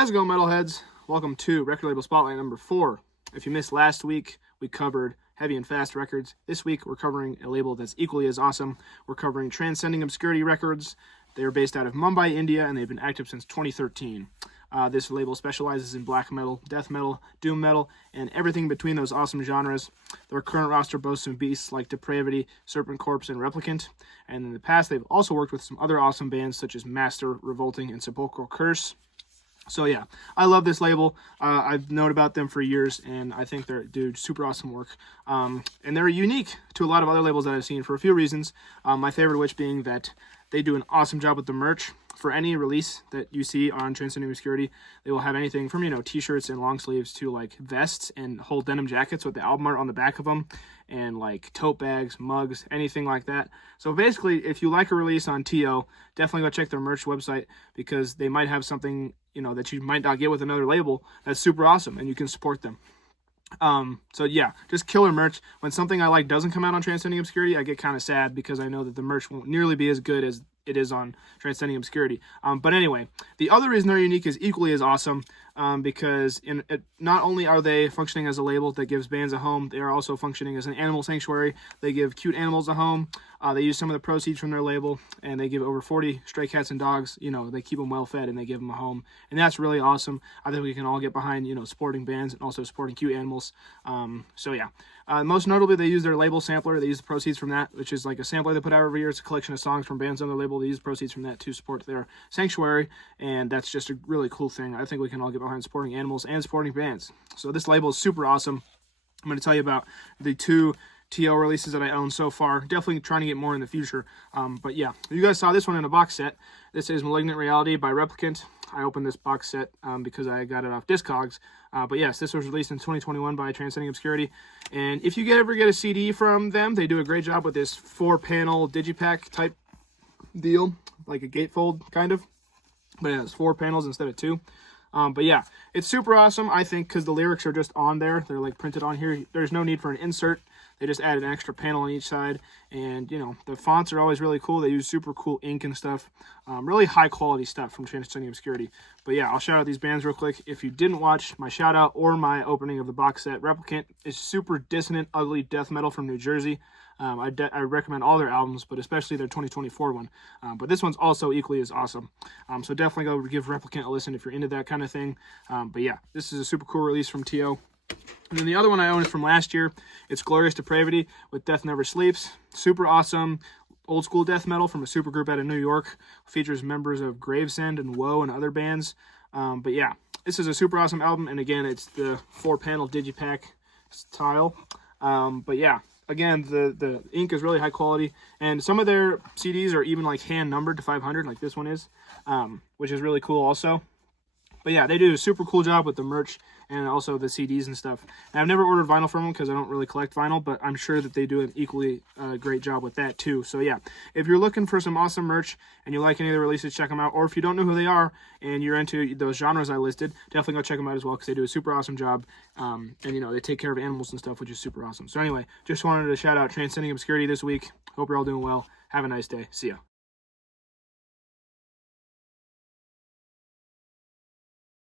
How's it going, metalheads? Welcome to Record Label Spotlight number 4. If you missed last week, we covered heavy and fast records. This week, we're covering a label that's equally as awesome. We're covering Transcending Obscurity Records. They're based out of Mumbai, India, and they've been active since 2013. This label specializes in black metal, death metal, doom metal, and everything between those awesome genres. Their current roster boasts some beasts like Depravity, Serpent Corpse, and Replicant. And in the past, they've also worked with some other awesome bands such as Master, Revolting, and Sepulchral Curse. So yeah, I love this label. I've known about them for years, and I think they're super awesome work. And they're unique to a lot of other labels that I've seen for a few reasons. My favorite which being that they do an awesome job with the merch. For any release that you see on Transcending Obscurity, they will have anything from, t-shirts and long sleeves to like vests and whole denim jackets with the album art on the back of them, and like tote bags, mugs, anything like that. So basically, if you like a release on TO, definitely go check their merch website, because they might have something that you might not get with another label that's super awesome, and you can support them. So yeah, just killer merch. When something I like doesn't come out on Transcending Obscurity, I get kind of sad, because I know that the merch won't nearly be as good as it is on Transcending Obscurity. But anyway, the other reason they're unique is equally as awesome, because not only are they functioning as a label that gives bands a home, they are also functioning as an animal sanctuary. They give cute animals a home. They use some of the proceeds from their label, and they give over 40 stray cats and dogs. They keep them well fed, and they give them a home, and that's really awesome. I think we can all get behind supporting bands and also supporting cute animals. So yeah, most notably, they use their label sampler. They use the proceeds from that, which is like a sampler they put out every year. It's a collection of songs from bands on their label. They use the proceeds from that to support their sanctuary, and that's just a really cool thing. I think we can all get behind supporting animals and supporting bands. So this label is super awesome. I'm going to tell you about the 2 TO releases that I own so far. Definitely trying to get more in the future. But yeah, you guys saw this one in a box set. This is Malignant Reality by Replicant. I opened this box set because I got it off Discogs. But yes, this was released in 2021 by Transcending Obscurity. And if you ever get a CD from them, they do a great job with this 4-panel digipack type deal, like a gatefold kind of. But yeah, it's 4 panels instead of 2. But yeah, it's super awesome, I think, because the lyrics are just on there. They're like printed on here. There's no need for an insert. They just added an extra panel on each side. And, the fonts are always really cool. They use super cool ink and stuff. Really high quality stuff from Transcending Obscurity. But yeah, I'll shout out these bands real quick. If you didn't watch my shout out or my opening of the box set, Replicant is super dissonant, ugly death metal from New Jersey. I recommend all their albums, but especially their 2024 one. But this one's also equally as awesome. So definitely go give Replicant a listen if you're into that kind of thing. But yeah, this is a super cool release from TO. And then the other one I own is from last year. It's Glorious Depravity with Death Never Sleeps. Super awesome old school death metal from a super group out of New York. Features members of Gravesend and Woe and other bands. But yeah, this is a super awesome album. And again, it's the 4-panel digipack style. But yeah, again, the ink is really high quality. And some of their CDs are even like hand numbered to 500, like this one is, which is really cool also. But yeah, they do a super cool job with the merch and also the CDs and stuff. And I've never ordered vinyl from them because I don't really collect vinyl, but I'm sure that they do an equally great job with that too. So yeah, if you're looking for some awesome merch and you like any of the releases, check them out. Or if you don't know who they are and you're into those genres I listed, definitely go check them out as well, because they do a super awesome job. And they take care of animals and stuff, which is super awesome. So anyway, just wanted to shout out Transcending Obscurity this week. Hope you're all doing well. Have a nice day. See ya.